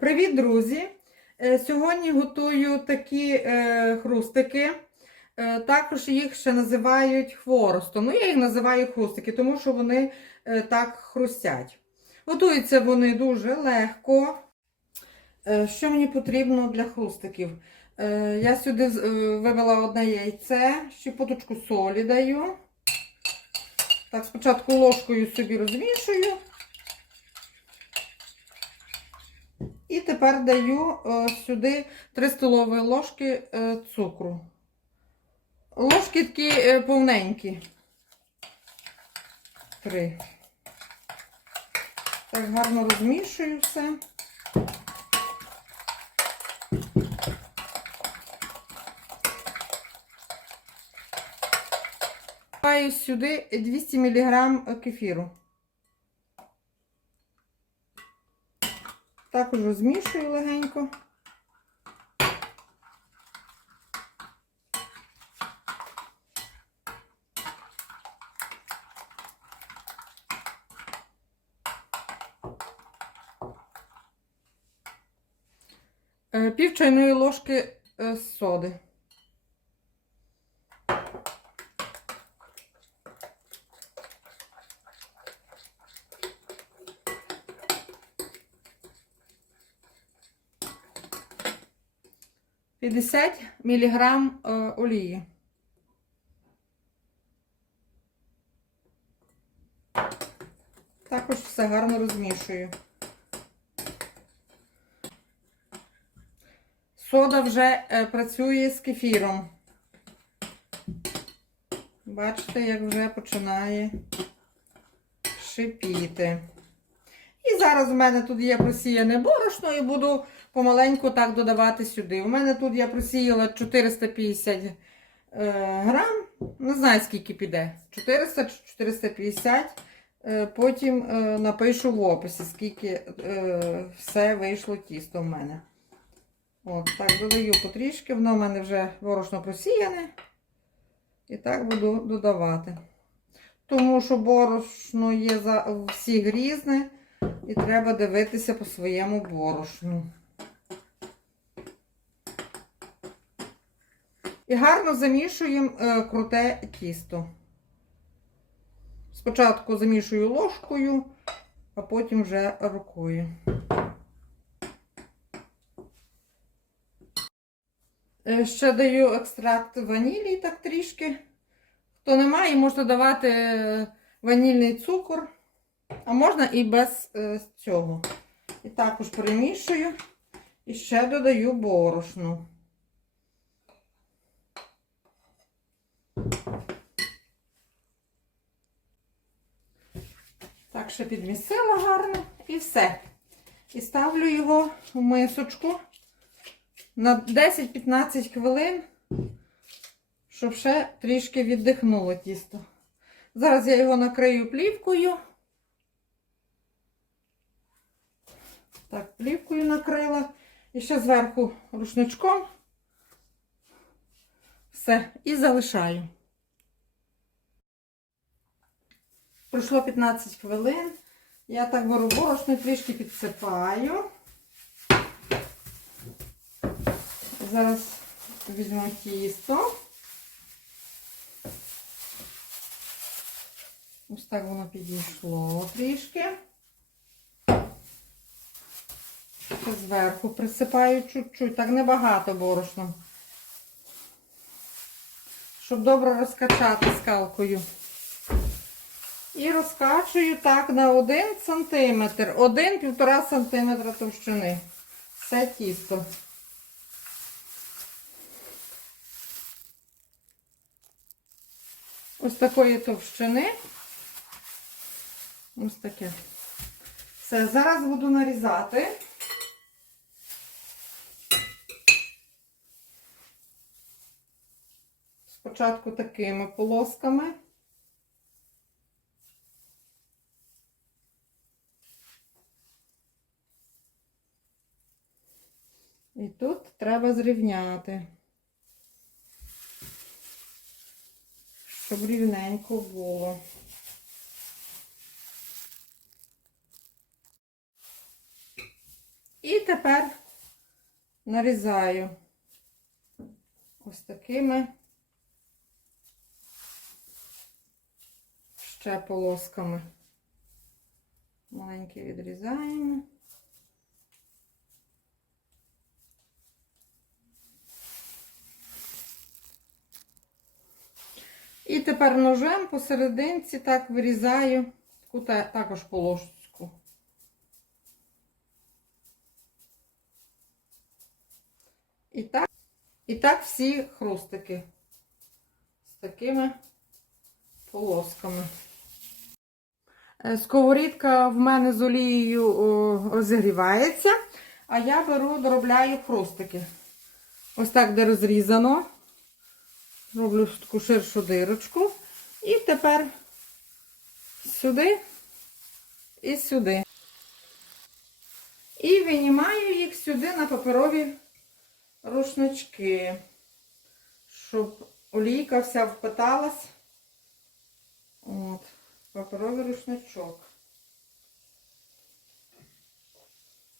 Привіт, друзі! Е, Сьогодні готую такі е, хрустики. Е, також їх ще називають хворостом. Ну, я їх називаю хрустики, тому що вони так хрустять. Готуються вони дуже легко. Що мені потрібно для хрустиків? Я сюди вивела одне яйце, щепоточку солі даю. Так, спочатку ложкою собі розмішую. І тепер даю е, сюди 3 столові ложки е, цукру. Ложки такі е, повненькі. Три. Так гарно розмішую все. Паю сюди 200 мг кефіру. Також розмішую легенько. Е, Пів чайної ложки е, соди. П'ятдесят міліграм е, олії. Також все гарно розмішую. Сода вже е, працює з кефіром. Бачите, як вже починає шипіти. І зараз в мене тут є просіяне борошно і буду помаленьку так додавати сюди. У мене тут я просіяла 450 е, грам. Не знаю, скільки піде. 400 чи 450. Е, потім е, напишу в описі, скільки все вийшло тісто в мене. От, так, додаю потрішки, воно в мене вже борошно просіяне. І так буду додавати. Тому що борошно є за всіх різне, і треба дивитися по своєму борошну. І гарно замішуємо е, круте тісто. Спочатку замішую ложкою, а потім вже рукою. Е, Ще даю екстракт ванілі так трішки. Хто не має, можна давати е, ванільний цукор, а можна і без е, цього. І також перемішую і ще додаю борошну. Так, ще підмісила гарно і все. І ставлю його в мисочку на 10-15 хвилин, щоб ще трішки віддихнуло тісто. Зараз я його накрию плівкою. Так, плівкою накрила. І ще зверху рушничком. Все, і залишаю. Пройшло 15 хвилин. Я так беру борошно, трішки підсипаю. Зараз візьму тісто. Ось так воно підійшло трішки. Ще Зверху присипаю чуть-чуть, так небагато борошном. Щоб добре розкачати скалкою. І розкачую так на 1 см, 1-1,5 см товщини. Все тісто. Ось такої товщини. Ось таке. Все, зараз буду нарізати. Спочатку такими полосками. І тут треба зрівняти. щоб рівненько було. І тепер нарізаю ось такими ще полосками. Маленькі відрізаємо. І тепер ножем посерединці так вирізаю таку також полоску. І так, і так всі хрустики з такими полосками. Е, Сковорідка в мене з олією розігрівається, а я беру, доробляю хрустики. Ось так, де розрізано. Роблю таку ширшу дирочку. І тепер сюди і сюди. І винімаю їх сюди на паперові рушнички, щоб олійка вся впиталась. От, паперовий рушничок.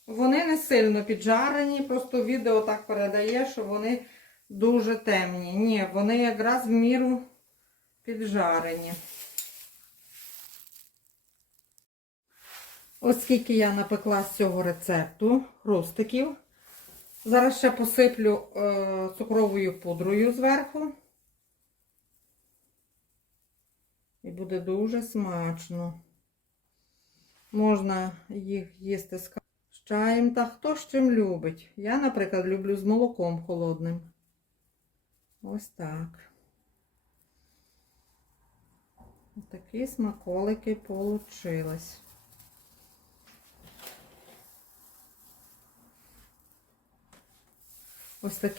Вони не сильно піджарені, просто відео так передає, що вони дуже темні. Ні, вони якраз в міру піджарені. Оскільки я напекла з цього рецепту хрустиків, зараз ще посиплю е, цукровою пудрою зверху. І буде дуже смачно. Можна їх їсти з чаєм та хто з чим любить. Я, наприклад, люблю з молоком холодним. Ось так. Такі смаколики получились. Ось такі.